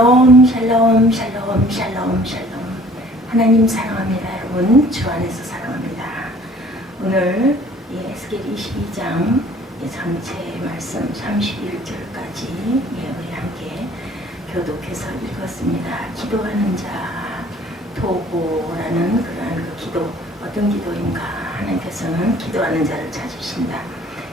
샬롬 샬롬 샬롬 샬롬 샬롬. 하나님 사랑합니다. 여러분 주 안에서 사랑합니다. 오늘 에스겔 22장 전체 말씀 31절까지 우리 함께 교독해서 읽었습니다. 기도하는 자 도고라는 그러한 기도, 어떤 기도인가? 하나님께서는 기도하는 자를 찾으신다.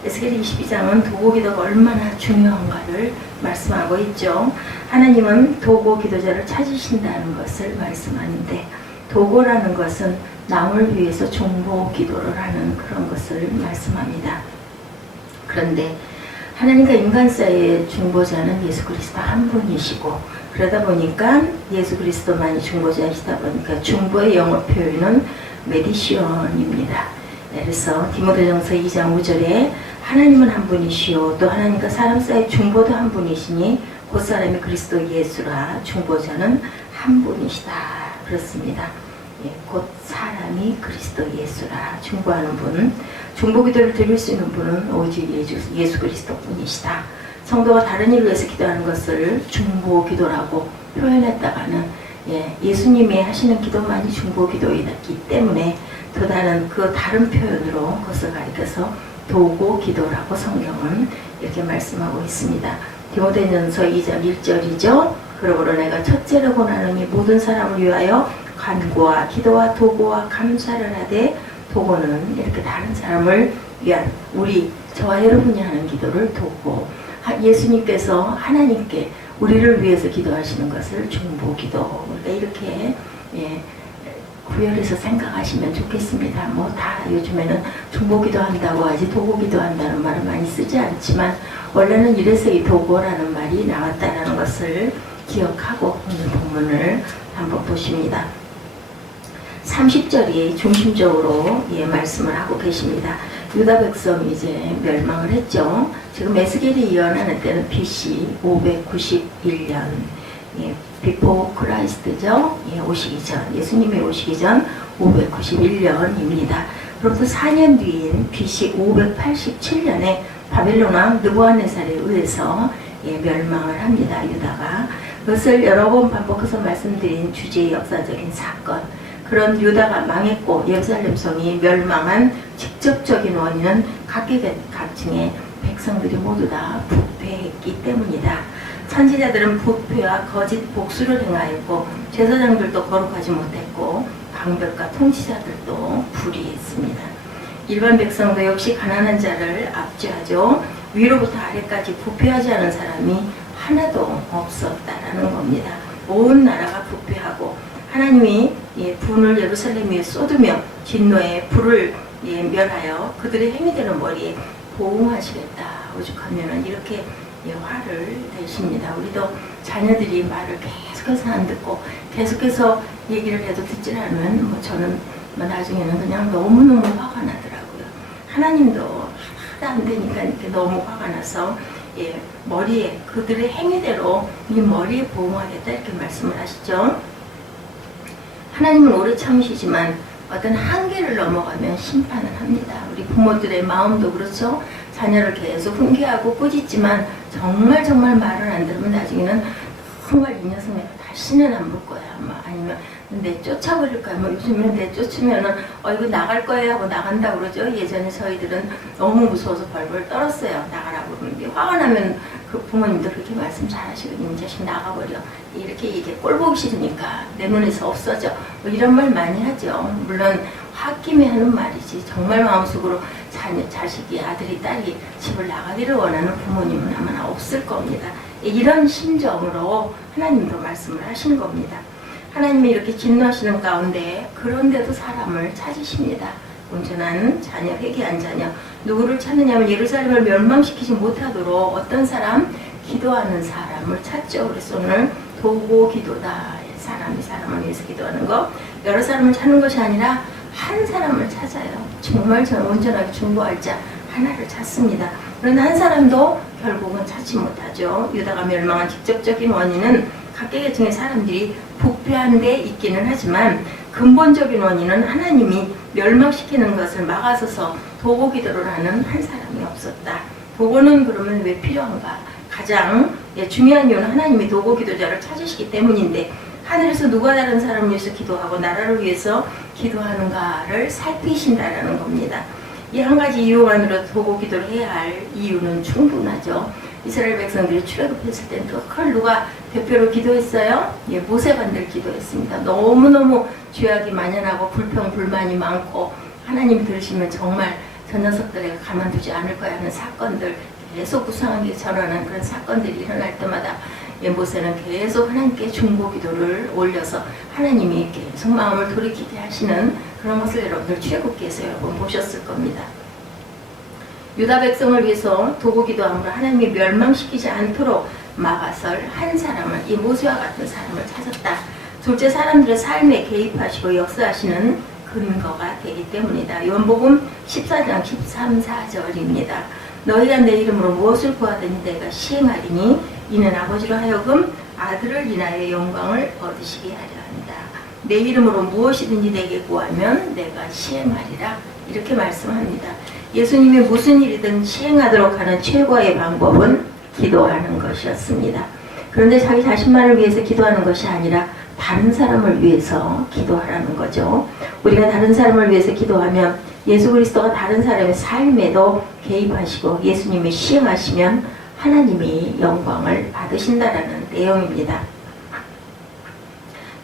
에스겔 22장은 도고 기도가 얼마나 중요한가를 말씀하고 있죠. 하나님은 도고 기도자를 찾으신다는 것을 말씀하는데, 도고라는 것은 남을 위해서 중보 기도를 하는 그런 것을 말씀합니다. 그런데 하나님과 인간 사이의 중보자는 예수 그리스도 한 분이시고, 그러다 보니까 예수 그리스도만이 중보자이시다 보니까 중보의 영어 표현은 메디시온입니다. 그래서 디모데전서 2장 5절에 하나님은 한 분이시요 또 하나님과 사람 사이 중보도 한 분이시니 곧 사람이 그리스도 예수라. 중보자는 한 분이시다. 그렇습니다. 곧 사람이 그리스도 예수라. 중보하는 분, 중보기도를 드릴 수 있는 분은 오직 예수 그리스도 뿐이시다. 성도가 다른 일을 위해서 기도하는 것을 중보기도라고 표현했다가는 예수님이 하시는 기도만이 중보기도이기 때문에 또 다른 표현으로 그것을 가리켜서 도고 기도라고 성경은 이렇게 말씀하고 있습니다. 디모데전서 2장 1절이죠. 그러므로 내가 첫째로 권하노니 모든 사람을 위하여 간구와 기도와 도고와 감사를 하되, 도고는 이렇게 다른 사람을 위한 저와 여러분이 하는 기도를 도고, 예수님께서 하나님께 우리를 위해서 기도하시는 것을 중보기도, 이렇게 구별해서 생각하시면 좋겠습니다. 다 요즘에는 중보기도 한다고 하지 도고기도 한다는 말을 많이 쓰지 않지만, 원래는 이래서 이 도고라는 말이 나왔다는 것을 기억하고 오늘 본문을 한번 보십니다. 30절이 중심적으로 말씀을 하고 계십니다. 유다 백성이 이제 멸망을 했죠. 지금 에스겔이 예언하는 때는 BC 591년, 비포 크라이스트죠. 오시기 전, 예수님이 오시기 전 591년입니다. 그로부터 4년 뒤인 BC 587년에 바벨론 왕 느부갓네살에 의해서 멸망을 합니다. 유다가. 그것을 여러 번 반복해서 말씀드린 주제의 역사적인 사건, 그런 유다가 망했고 예루살렘 성이 멸망한 직접적인 원인은 각계각층의 백성들이 모두 다 부패했기 때문이다. 선지자들은 부패와 거짓 복수를 행하였고, 제사장들도 거룩하지 못했고, 방백과 통치자들도 불의했습니다. 일반 백성도 역시 가난한 자를 압제하죠. 위로부터 아래까지 부패하지 않은 사람이 하나도 없었다라는 겁니다. 온 나라가 부패하고 하나님이 분을 예루살렘 위에 쏟으며 진노의 불을 멸하여 그들의 행위되는 머리에 보응하시겠다. 오죽하면은 이렇게 화를 내십니다. 우리도 자녀들이 말을 계속해서 안 듣고 계속해서 얘기를 해도 듣질 않으면 저는 나중에는 그냥 너무너무 화가 나더라고요. 하나님도 하나도 안 되니까 이렇게 너무 화가 나서 머리에 그들의 행위대로 이 머리에 보응하겠다 이렇게 말씀을 하시죠. 하나님은 오래 참으시지만 어떤 한계를 넘어가면 심판을 합니다. 우리 부모들의 마음도 그렇죠. 자녀를 계속 훈계하고 꾸짖지만 정말 말을 안 들으면 나중에는 정말 이 녀석 내가 다시는 안 볼 거야. 아니면 내 쫓아버릴 거야. 요즘에는 내 쫓으면은 이거 나갈 거야 하고 나간다 그러죠. 예전에 저희들은 너무 무서워서 벌벌 떨었어요. 나가라고 그러면. 화가 나면 그 부모님도 그렇게 말씀 잘하시거든요. 이 자식 나가버려. 이렇게 꼴 보기 싫으니까 내 눈에서 없어져. 이런 말 많이 하죠. 물론 홧김에 하는 말이지 정말 마음속으로 자식이, 아들이, 딸이 집을 나가기를 원하는 부모님은 아마 없을 겁니다. 이런 심정으로 하나님도 말씀을 하신 겁니다. 하나님이 이렇게 진노하시는 가운데 그런데도 사람을 찾으십니다. 온전한 자녀, 회개한 자녀. 누구를 찾느냐면 예루살렘을 멸망시키지 못하도록 어떤 사람? 기도하는 사람을 찾죠. 그래서 오늘 도고 기도다. 사람이 사람을 위해서 기도하는 거. 여러 사람을 찾는 것이 아니라 한 사람을 찾아요. 정말 온전하게 중보할 자 하나를 찾습니다. 그런데 한 사람도 결국은 찾지 못하죠. 유다가 멸망한 직접적인 원인은 각계계층의 사람들이 부패한 데 있기는 하지만 근본적인 원인은 하나님이 멸망시키는 것을 막아서서 도고 기도를 하는 한 사람이 없었다. 도고는 그러면 왜 필요한가? 가장 중요한 이유는 하나님이 도고 기도자를 찾으시기 때문인데, 하늘에서 누가 다른 사람을 위해서 기도하고 나라를 위해서 기도하는가를 살피신다라는 겁니다. 이 한 가지 이유만으로 도고 기도를 해야 할 이유는 충분하죠. 이스라엘 백성들이 출애굽했을 때 그걸 누가 대표로 기도했어요? 모세가 늘 기도했습니다. 너무너무 죄악이 만연하고 불평불만이 많고 하나님 들으시면 정말 저 녀석들에게 가만두지 않을 거야 하는 사건들, 계속 구상하게 전하는 그런 사건들이 일어날 때마다 모세는 계속 하나님께 중보 기도를 올려서 하나님이 계속 마음을 돌이키게 하시는 그런 것을 여러분들 출애굽기에서 여러분 보셨을 겁니다. 유다 백성을 위해서 도고 기도함으로 하나님이 멸망시키지 않도록 막아설 한 사람을, 이 모세와 같은 사람을 찾았다. 둘째, 사람들의 삶에 개입하시고 역사하시는 근거가 되기 때문이다. 요한복음 14장 13, 14절입니다. 너희가 내 이름으로 무엇을 구하든지 내가 시행하리니 이는 아버지로 하여금 아들을 인하여 영광을 얻으시게 하려 한다. 내 이름으로 무엇이든지 내게 구하면 내가 시행하리라. 이렇게 말씀합니다. 예수님이 무슨 일이든 시행하도록 하는 최고의 방법은 기도하는 것이었습니다. 그런데 자기 자신만을 위해서 기도하는 것이 아니라 다른 사람을 위해서 기도하라는 거죠. 우리가 다른 사람을 위해서 기도하면 예수 그리스도가 다른 사람의 삶에도 개입하시고 예수님이 시행하시면 하나님이 영광을 받으신다라는 내용입니다.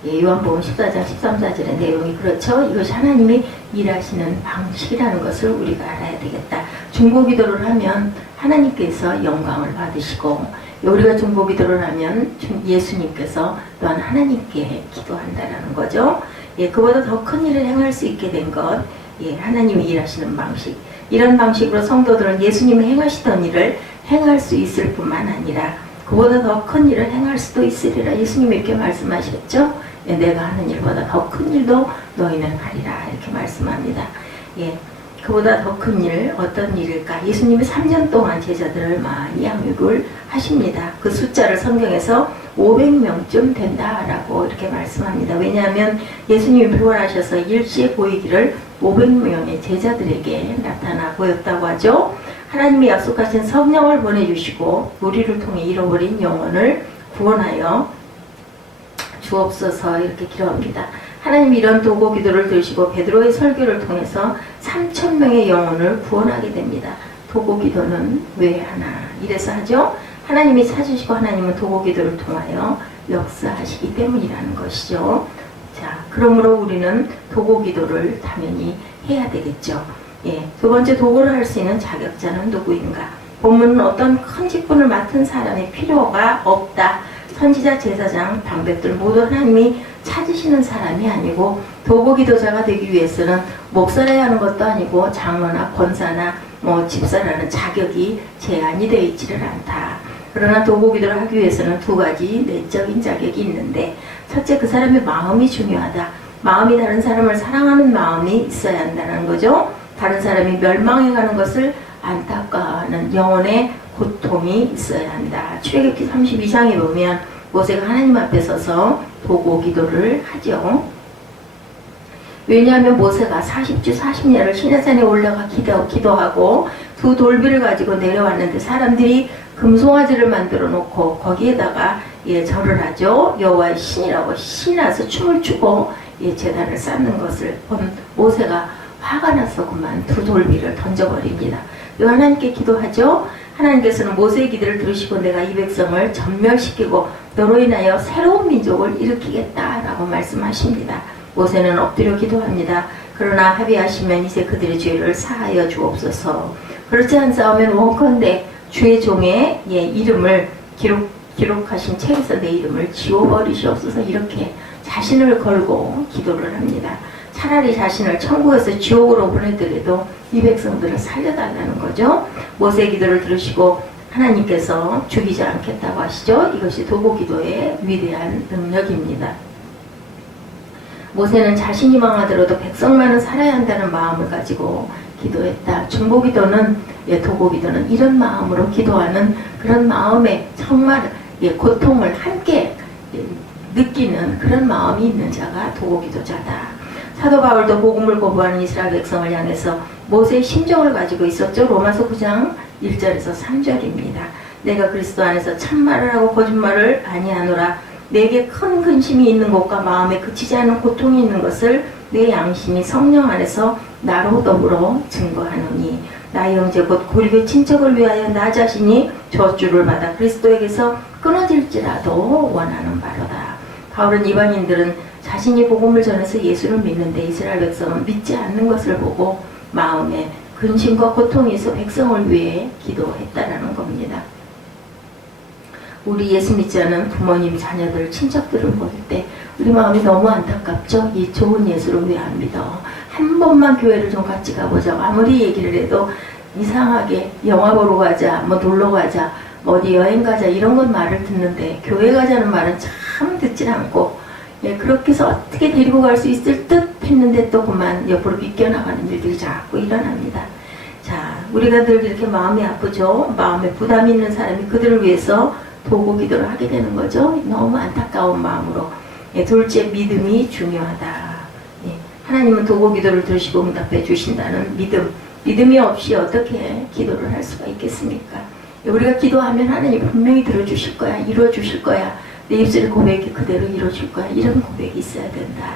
요한복음 14장 13, 14절의 내용이 그렇죠. 이것이 하나님이 일하시는 방식이라는 것을 우리가 알아야 되겠다. 중보기도를 하면 하나님께서 영광을 받으시고, 우리가 중보기도를 하면 예수님께서 또한 하나님께 기도한다라는 거죠. 그보다 더 큰 일을 행할 수 있게 된 것, 하나님이 일하시는 방식. 이런 방식으로 성도들은 예수님이 행하시던 일을 행할 수 있을 뿐만 아니라 그보다 더 큰 일을 행할 수도 있으리라. 예수님이 이렇게 말씀하셨죠. 내가 하는 일보다 더 큰 일도 너희는 하리라. 이렇게 말씀합니다. 그보다 더 큰 일, 어떤 일일까? 예수님이 3년 동안 제자들을 많이 양육을 하십니다. 그 숫자를 성경에서 500명쯤 된다라고 이렇게 말씀합니다. 왜냐하면 예수님이 부활하셔서 일시에 보이기를 500명의 제자들에게 나타나 보였다고 하죠. 하나님이 약속하신 성령을 보내주시고 우리를 통해 잃어버린 영혼을 구원하여 주옵소서 이렇게 기도합니다. 하나님이 이런 도고 기도를 들으시고 베드로의 설교를 통해서 3,000명의 영혼을 구원하게 됩니다. 도고 기도는 왜 하나? 이래서 하죠. 하나님이 찾으시고 하나님은 도고 기도를 통하여 역사하시기 때문이라는 것이죠. 자, 그러므로 우리는 도고 기도를 당연히 해야 되겠죠. 두 번째, 도고를 할 수 있는 자격자는 누구인가? 본문은 어떤 큰 직분을 맡은 사람이 필요가 없다. 선지자, 제사장, 방백들 모두 하나님이 찾으시는 사람이 아니고, 도고 기도자가 되기 위해서는 목사라야 하는 것도 아니고 장로나 권사나 집사라는 자격이 제한이 되어 있지를 않다. 그러나 도고 기도를 하기 위해서는 두 가지 내적인 자격이 있는데, 첫째, 그 사람의 마음이 중요하다. 마음이 다른 사람을 사랑하는 마음이 있어야 한다는 거죠. 다른 사람이 멸망해가는 것을 안타까워하는 영혼의 고통이 있어야 한다. 출애굽기 32장에 보면 모세가 하나님 앞에 서서 도고 기도를 하죠. 왜냐하면 모세가 40주 40년을 시내산에 올라가 기도하고 두 돌비를 가지고 내려왔는데 사람들이 금송아지를 만들어 놓고 거기에다가 절을 하죠. 여호와의 신이라고 신이 나서 춤을 추고 제단을 쌓는 것을 본 모세가 화가 나서 그만 두 돌비를 던져버립니다. 또 하나님께 기도하죠. 하나님께서는 모세의 기도를 들으시고 내가 이 백성을 전멸시키고 너로 인하여 새로운 민족을 일으키겠다라고 말씀하십니다. 모세는 엎드려 기도합니다. 그러나 합의하시면 이제 그들의 죄를 사하여 주옵소서. 그렇지 않사오면 원컨대 주의 종의 이름을 기록하신 책에서 내 이름을 지워버리시옵소서. 이렇게 자신을 걸고 기도를 합니다. 차라리 자신을 천국에서 지옥으로 보내더라도 이 백성들을 살려달라는 거죠. 모세의 기도를 들으시고 하나님께서 죽이지 않겠다고 하시죠. 이것이 도고 기도의 위대한 능력입니다. 모세는 자신이 망하더라도 백성만은 살아야 한다는 마음을 가지고 기도했다. 중보 기도는 도고 기도는 이런 마음으로 기도하는 그런 마음에 정말 고통을 함께 느끼는 그런 마음이 있는 자가 도고 기도자다. 사도 바울도 복음을 거부하는 이스라엘 백성을 향해서 모세의 심정을 가지고 있었죠. 로마서 9장 1절에서 3절입니다. 내가 그리스도 안에서 참말을 하고 거짓말을 아니하노라. 내게 큰 근심이 있는 것과 마음에 그치지 않는 고통이 있는 것을 내 양심이 성령 안에서 나로 더불어 증거하노니 나의 형제 곧 고리교 친척을 위하여 나 자신이 저주를 받아 그리스도에게서 끊어질지라도 원하는 바로다. 바울은 이방인들은 자신이 복음을 전해서 예수를 믿는데 이스라엘 백성은 믿지 않는 것을 보고 마음에 근심과 고통이 있어 백성을 위해 기도했다라는 겁니다. 우리 예수 믿지 않은 부모님, 자녀들, 친척들을 볼 때 우리 마음이 너무 안타깝죠. 이 좋은 예수를 왜 안 믿어? 한 번만 교회를 좀 같이 가보자고 아무리 얘기를 해도 이상하게 영화 보러 가자, 뭐 놀러 가자, 뭐 어디 여행 가자 이런 건 말을 듣는데 교회 가자는 말은 참 듣질 않고 그렇게 해서 어떻게 데리고 갈 수 있을 듯 했는데 또 그만 옆으로 비껴나가는 일들이 자꾸 일어납니다. 자, 우리가 늘 이렇게 마음이 아프죠. 마음에 부담이 있는 사람이 그들을 위해서 도구 기도를 하게 되는 거죠. 너무 안타까운 마음으로. 둘째, 믿음이 중요하다. 하나님은 도구 기도를 들으시고 응답해 주신다는 믿음. 믿음이 없이 어떻게 기도를 할 수가 있겠습니까? 우리가 기도하면 하나님 분명히 들어주실 거야. 이루어주실 거야. 내 입술의 고백이 그대로 이루어질 거야. 이런 고백이 있어야 된다.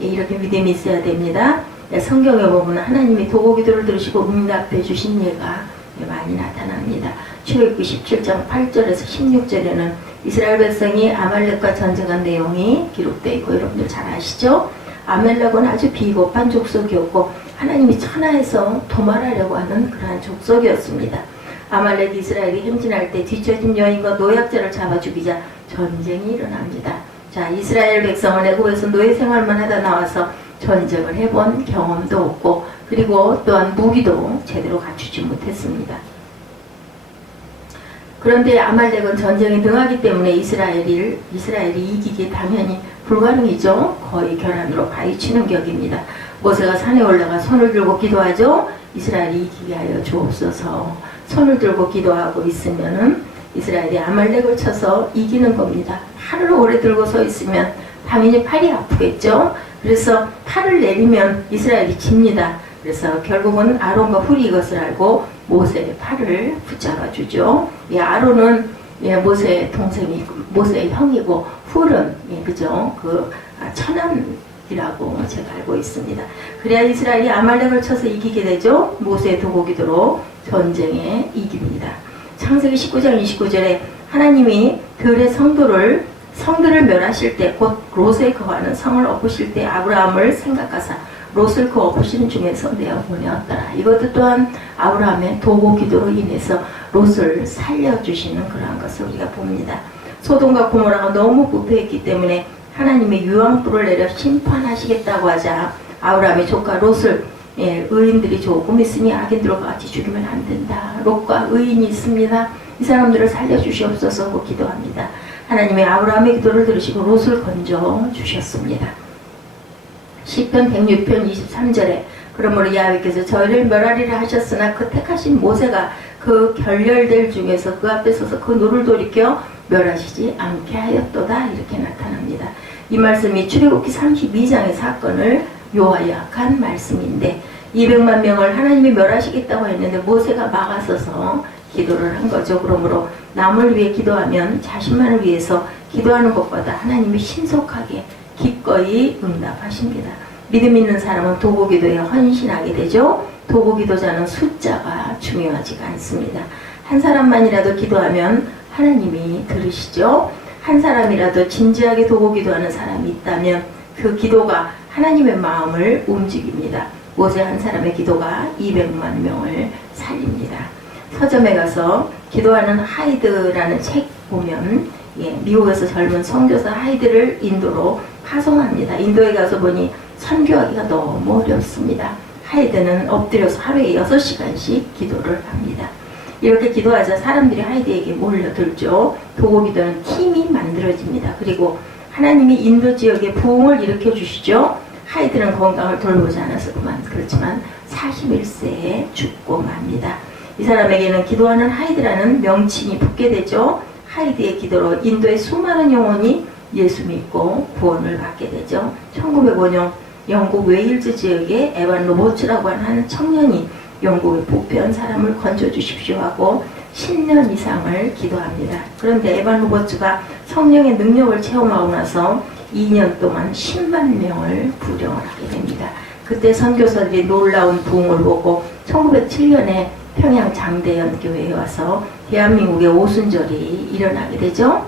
이렇게 믿음이 있어야 됩니다. 성경에 보면 하나님이 도구 기도를 들으시고 응답해 주신 예가 많이 나타납니다. 출애굽기 17장 8절에서 16절에는 이스라엘 백성이 아말렉과 전쟁한 내용이 기록되어 있고 여러분들 잘 아시죠? 아말렉은 아주 비겁한 족속이었고 하나님이 천하에서 도말하려고 하는 그러한 족속이었습니다. 아말렉 이스라엘이 행진할 때 뒤처진 여인과 노약자를 잡아 죽이자 전쟁이 일어납니다. 자, 이스라엘 백성은 애굽에서 노예 생활만 하다 나와서 전쟁을 해본 경험도 없고 그리고 또한 무기도 제대로 갖추지 못했습니다. 그런데 아말렉은 전쟁에 능하기 때문에 이스라엘이 이기기 당연히 불가능이죠. 거의 결함으로 바위치는 격입니다. 모세가 산에 올라가 손을 들고 기도하죠. 이스라엘이 이기게 하여 주옵소서. 손을 들고 기도하고 있으면은 이스라엘이 아말렉을 쳐서 이기는 겁니다. 팔을 오래 들고 서 있으면 당연히 팔이 아프겠죠. 그래서 팔을 내리면 이스라엘이 집니다. 그래서 결국은 아론과 훌이 이것을 알고 모세의 팔을 붙잡아 주죠. 아론은 모세의 동생이 모세의 형이고 훌은 그죠? 천한이라고 제가 알고 있습니다. 그래야 이스라엘이 아말렉을 쳐서 이기게 되죠. 모세의 도구기도로 전쟁에 이깁니다. 창세기 19장 29절에 하나님이 들의 성들을 멸하실 때 곧 롯에 거하는 성을 엎으실 때 아브라함을 생각하사 롯을 그 엎으시는 중에서 내어보내었더라. 이것도 또한 아브라함의 도구 기도로 인해서 롯을 살려주시는 그러한 것을 우리가 봅니다. 소돔과 고모라가 너무 부패했기 때문에 하나님의 유황불을 내려 심판하시겠다고 하자 아브라함의 조카 롯을 의인들이 조금 있으니 악인들과 같이 죽이면 안 된다. 롯과 의인이 있습니다. 이 사람들을 살려주시옵소서 하고 기도합니다. 하나님의 아브라함의 기도를 들으시고 롯을 건져 주셨습니다. 시편 106편 23절에 그러므로 야훼께서 저희를 멸하리라 하셨으나 그 택하신 모세가 그 결렬들 중에서 그 앞에 서서 그 노를 돌이켜 멸하시지 않게 하였도다. 이렇게 나타납니다. 이 말씀이 출애굽기 32장의 사건을 요약한 말씀인데 200만 명을 하나님이 멸하시겠다고 했는데 모세가 막아서서 기도를 한 거죠. 그러므로 남을 위해 기도하면 자신만을 위해서 기도하는 것보다 하나님이 신속하게 기꺼이 응답하십니다. 믿음 있는 사람은 도구기도에 헌신하게 되죠. 도구기도자는 숫자가 중요하지가 않습니다. 한 사람만이라도 기도하면 하나님이 들으시죠. 한 사람이라도 진지하게 도구기도하는 사람이 있다면 그 기도가 하나님의 마음을 움직입니다. 모세 한 사람의 기도가 200만 명을 살립니다. 서점에 가서 기도하는 하이드라는 책 보면 미국에서 젊은 선교사 하이드를 인도로 파송합니다. 인도에 가서 보니 선교하기가 너무 어렵습니다. 하이드는 엎드려서 하루에 6시간씩 기도를 합니다. 이렇게 기도하자 사람들이 하이드에게 몰려들죠. 도구기도는 팀이 만들어집니다. 그리고 하나님이 인도 지역에 부흥을 일으켜 주시죠. 하이드는 건강을 돌보지 않아서 그렇지만 41세에 죽고 맙니다. 이 사람에게는 기도하는 하이드라는 명칭이 붙게 되죠. 하이드의 기도로 인도의 수많은 영혼이 예수 믿고 구원을 받게 되죠. 1905년 영국 웨일즈 지역의 에반 로버츠라고 하는 청년이 영국의 부패한 사람을 건져주십시오 하고 10년 이상을 기도합니다. 그런데 에반 로버츠가 성령의 능력을 체험하고 나서 2년 동안 10만 명을 부령을 하게 됩니다. 그때 선교사들이 놀라운 부흥을 보고 1907년에 평양 장대연 교회에 와서 대한민국의 오순절이 일어나게 되죠.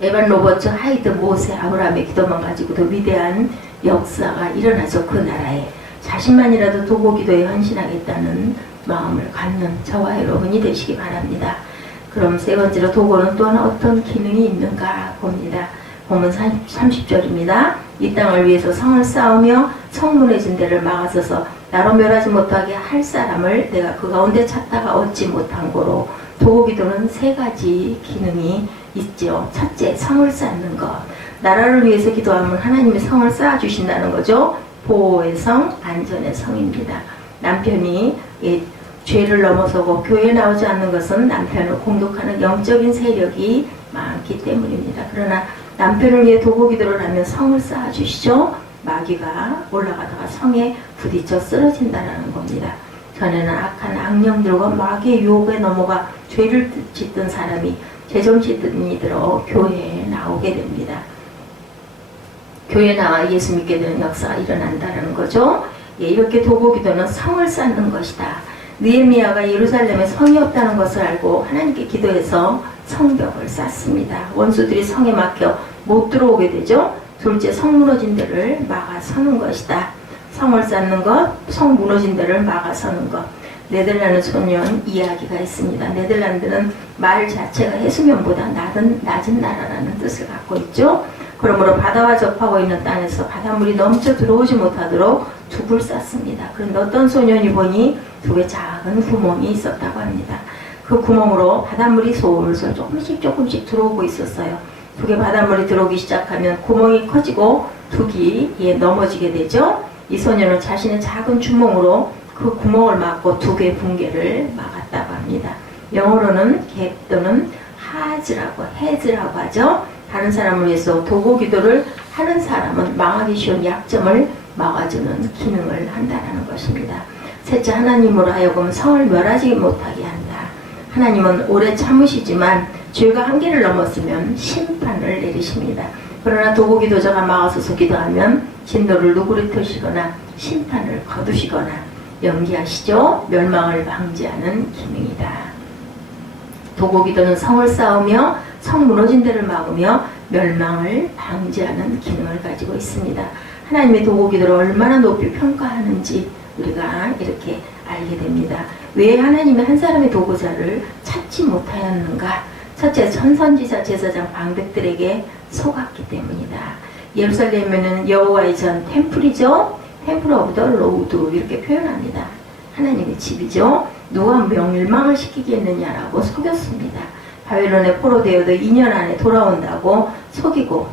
에반 로버츠, 하이드, 모세, 아브라함의 기도만 가지고도 위대한 역사가 일어나서 그 나라에 자신만이라도 도고 기도에 헌신하겠다는 마음을 갖는 저와 여러분이 되시기 바랍니다. 그럼 세 번째로 도고는 또한 어떤 기능이 있는가 봅니다. 본문 30절입니다. 이 땅을 위해서 성을 쌓으며 성문해진 데를 막아서서 나로 멸하지 못하게 할 사람을 내가 그 가운데 찾다가 얻지 못한 고로 도고 기도는 세 가지 기능이 있죠. 첫째, 성을 쌓는 것. 나라를 위해서 기도하면 하나님이 성을 쌓아주신다는 거죠. 보호의 성, 안전의 성입니다. 남편이 죄를 넘어서고 교회에 나오지 않는 것은 남편을 공격하는 영적인 세력이 많기 때문입니다. 그러나 남편을 위해 도고 기도를 하면 성을 쌓아주시죠. 마귀가 올라가다가 성에 부딪혀 쓰러진다는 겁니다. 전에는 악한 악령들과 마귀의 유혹에 넘어가 죄를 짓던 사람이 제정신이 들어 교회에 나오게 됩니다. 교회에 나와 예수 믿게 되는 역사가 일어난다는 거죠. 이렇게 도고 기도는 성을 쌓는 것이다. 느헤미야가 예루살렘에 성이 없다는 것을 알고 하나님께 기도해서 성벽을 쌓습니다. 원수들이 성에 막혀 못 들어오게 되죠. 둘째, 성 무너진 데를 막아서는 것이다. 성을 쌓는 것, 성 무너진 데를 막아서는 것. 네덜란드 소년 이야기가 있습니다. 네덜란드는 말 자체가 해수면보다 낮은 나라라는 뜻을 갖고 있죠. 그러므로 바다와 접하고 있는 땅에서 바닷물이 넘쳐 들어오지 못하도록 둑을 쌌습니다. 그런데 어떤 소년이 보니 둑에 작은 구멍이 있었다고 합니다. 그 구멍으로 바닷물이 솔솔 조금씩 들어오고 있었어요. 둑에 바닷물이 들어오기 시작하면 구멍이 커지고 둑이 넘어지게 되죠. 이 소년은 자신의 작은 주먹으로 그 구멍을 막고 둑의 붕괴를 막았다고 합니다. 영어로는 갭 또는 해즈라고 하죠. 다른 사람을 위해서 도고 기도를 하는 사람은 망하기 쉬운 약점을 막아주는 기능을 한다는 것입니다. 셋째, 하나님으로 하여금 성을 멸하지 못하게 한다. 하나님은 오래 참으시지만 죄가 한계를 넘었으면 심판을 내리십니다. 그러나 도고 기도자가 막아서서 기도하면 진노를 누구리트시거나 심판을 거두시거나 연기하시죠. 멸망을 방지하는 기능이다. 도고 기도는 성을 쌓으며 성 무너진 데를 막으며 멸망을 방지하는 기능을 가지고 있습니다. 하나님의 도고 기도를 얼마나 높이 평가하는지 우리가 이렇게 알게 됩니다. 왜 하나님이 한 사람의 도고자를 찾지 못하였는가? 첫째, 천선지자 제사장 방백들에게 속았기 때문이다. 예루살렘에는 여호와의 전 템플이죠. 템플 오브 더 로드 이렇게 표현합니다. 하나님의 집이죠. 누가 멸망을 시키겠느냐라고 속였습니다. 바벨론에 포로되어도 2년 안에 돌아온다고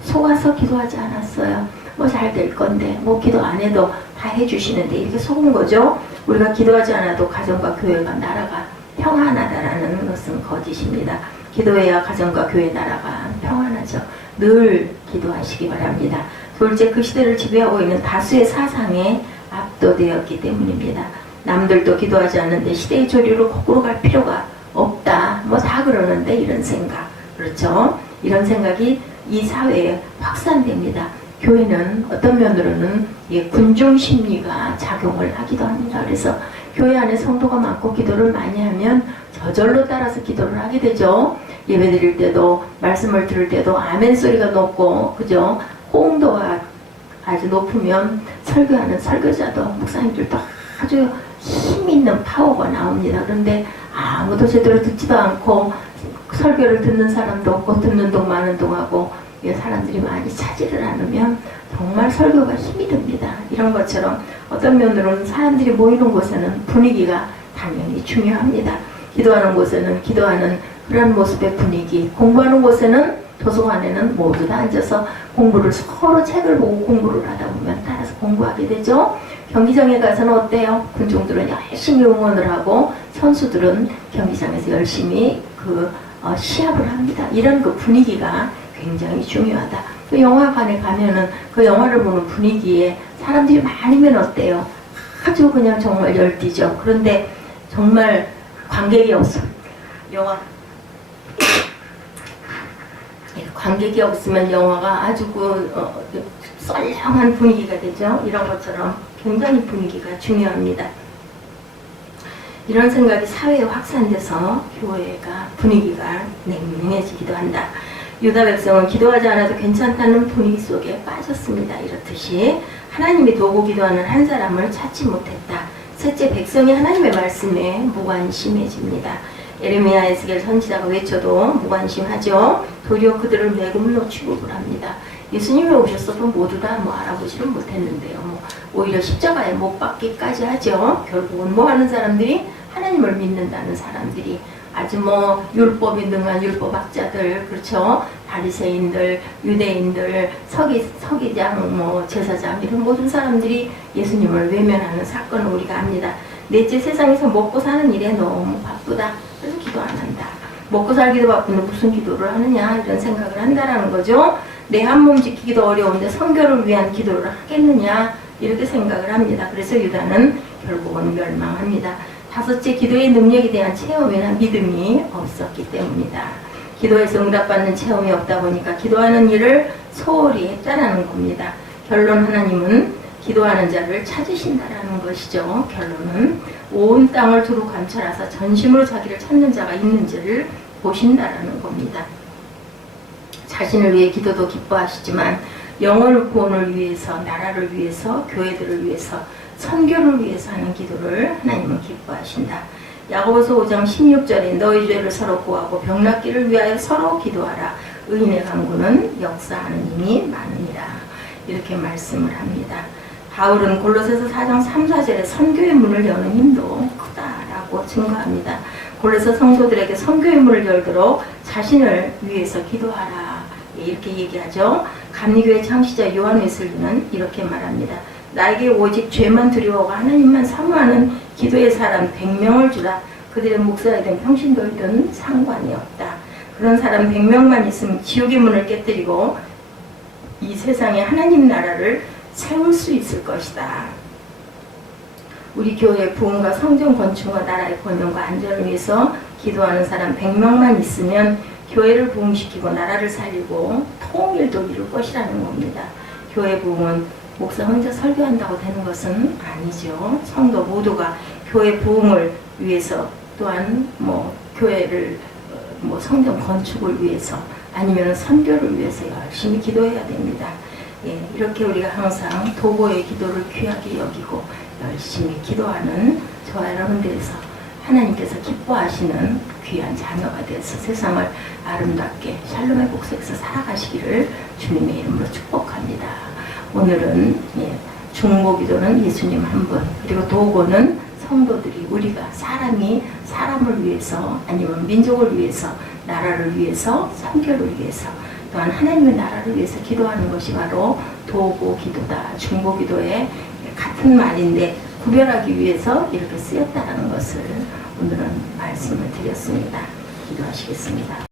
속아서 기도하지 않았어요. 뭐 잘 될 건데 뭐 기도 안 해도 다 해주시는데 이렇게 속은 거죠. 우리가 기도하지 않아도 가정과 교회가 나라가 평안하다라는 것은 거짓입니다. 기도해야 가정과 교회 나라가 평안하죠. 늘 기도하시기 바랍니다. 둘째, 그 시대를 지배하고 있는 다수의 사상에 압도되었기 때문입니다. 남들도 기도하지 않는데 시대의 조류로 거꾸로 갈 필요가 없다. 뭐 다 그러는데 이런 생각. 그렇죠? 이런 생각이 이 사회에 확산됩니다. 교회는 어떤 면으로는 군중 심리가 작용을 하기도 합니다. 그래서 교회 안에 성도가 많고 기도를 많이 하면 저절로 따라서 기도를 하게 되죠. 예배 드릴 때도 말씀을 들을 때도 아멘 소리가 높고 그죠? 호응도가 아주 높으면 설교하는 설교자도 목사님들도 아주 힘있는 파워가 나옵니다. 그런데 아무도 제대로 듣지도 않고 설교를 듣는 사람도 없고 듣는 동 마는 동하고 사람들이 많이 차지를 않으면 정말 설교가 힘이 듭니다. 이런 것처럼 어떤 면으로는 사람들이 모이는 곳에는 분위기가 당연히 중요합니다. 기도하는 곳에는 기도하는 그런 모습의 분위기, 공부하는 곳에는 도서관에는 모두 다 앉아서 공부를 서로 책을 보고 공부를 하다 보면 따라서 공부하게 되죠. 경기장에 가서는 어때요? 군중들은 열심히 응원을 하고 선수들은 경기장에서 열심히 시합을 합니다. 이런 그 분위기가 굉장히 중요하다. 또 영화관에 가면은 그 영화를 보는 분위기에 사람들이 많으면 어때요? 아주 그냥 정말 열띠죠. 그런데 정말 관객이 영화 관객이 없으면 영화가 아주 썰렁한 분위기가 되죠. 이런 것처럼 굉장히 분위기가 중요합니다. 이런 생각이 사회에 확산돼서 교회가 분위기가 냉랭해지기도 한다. 유다 백성은 기도하지 않아도 괜찮다는 분위기 속에 빠졌습니다. 이렇듯이 하나님이 도고 기도하는 한 사람을 찾지 못했다. 셋째, 백성이 하나님의 말씀에 무관심해집니다. 예레미야, 에스겔 선지자가 외쳐도 무관심하죠. 도리어 그들을 매금으로 취급을 합니다. 예수님이 오셨어도 모두 다 알아보지를 못했는데요. 오히려 십자가에 못 박기까지 하죠. 결국은 하는 사람들이 하나님을 믿는다는 사람들이 아주 율법이 능한 율법학자들, 그렇죠? 바리새인들, 유대인들, 서기장, 제사장 이런 모든 사람들이 예수님을 외면하는 사건을 우리가 압니다. 넷째, 세상에서 먹고 사는 일에 너무 바쁘다. 그래서 기도 안 한다. 먹고 살기도 바쁜데 무슨 기도를 하느냐 이런 생각을 한다라는 거죠. 내 한 몸 지키기도 어려운데 선교를 위한 기도를 하겠느냐 이렇게 생각을 합니다. 그래서 유다는 결국은 멸망합니다. 다섯째, 기도의 능력에 대한 체험이나 믿음이 없었기 때문이다. 기도에서 응답받는 체험이 없다 보니까 기도하는 일을 소홀히 했다라는 겁니다. 결론, 하나님은 기도하는 자를 찾으신다라는 것이죠. 결론은 온 땅을 두루 감찰하사 전심으로 자기를 찾는 자가 있는지를 보신다라는 겁니다. 자신을 위해 기도도 기뻐하시지만 영혼을 구원을 위해서, 나라를 위해서, 교회들을 위해서, 선교를 위해서 하는 기도를 하나님은 기뻐하신다. 야고보서 5장 16절에 너희 죄를 서로 구하고 병낫기를 위하여 서로 기도하라. 의인의 간구는 역사하는 힘이 많으니라. 이렇게 말씀을 합니다. 바울은 골로새서 4장 3, 4절에 선교의 문을 여는 힘도 크다라고 증거합니다. 골로새 성도들에게 선교의 문을 열도록 자신을 위해서 기도하라. 이렇게 얘기하죠. 감리교회 창시자 요한 웨슬리는 이렇게 말합니다. 나에게 오직 죄만 두려워하고 하나님만 사모하는 기도의 사람 100명을 주라. 그들의 목사이든 평신도이든 상관이 없다. 그런 사람 100명만 있으면 지옥의 문을 깨뜨리고 이 세상에 하나님 나라를 세울 수 있을 것이다. 우리 교회의 부흥과 성전 건축과 나라의 번영과 안전을 위해서 기도하는 사람 100명만 있으면 교회를 부흥시키고 나라를 살리고 통일도 이룰 것이라는 겁니다. 교회 부흥은 목사 혼자 설교한다고 되는 것은 아니죠. 성도 모두가 교회 부흥을 위해서 또한 교회를 성전 건축을 위해서 아니면 선교를 위해서 열심히 기도해야 됩니다. 이렇게 우리가 항상 도고의 기도를 귀하게 여기고 열심히 기도하는 저와 여러분들에서 하나님께서 기뻐하시는 귀한 자녀가 되어서 세상을 아름답게 샬롬의 복속에서 살아가시기를 주님의 이름으로 축복합니다. 오늘은 중보기도는 예수님 한 분, 그리고 도고는 성도들이 우리가 사람이 사람을 위해서 아니면 민족을 위해서 나라를 위해서 선교를 위해서 또한 하나님의 나라를 위해서 기도하는 것이 바로 도고 기도다. 중보 기도의 같은 말인데 구별하기 위해서 이렇게 쓰였다는 것을 오늘은 말씀을 드렸습니다. 기도하시겠습니다.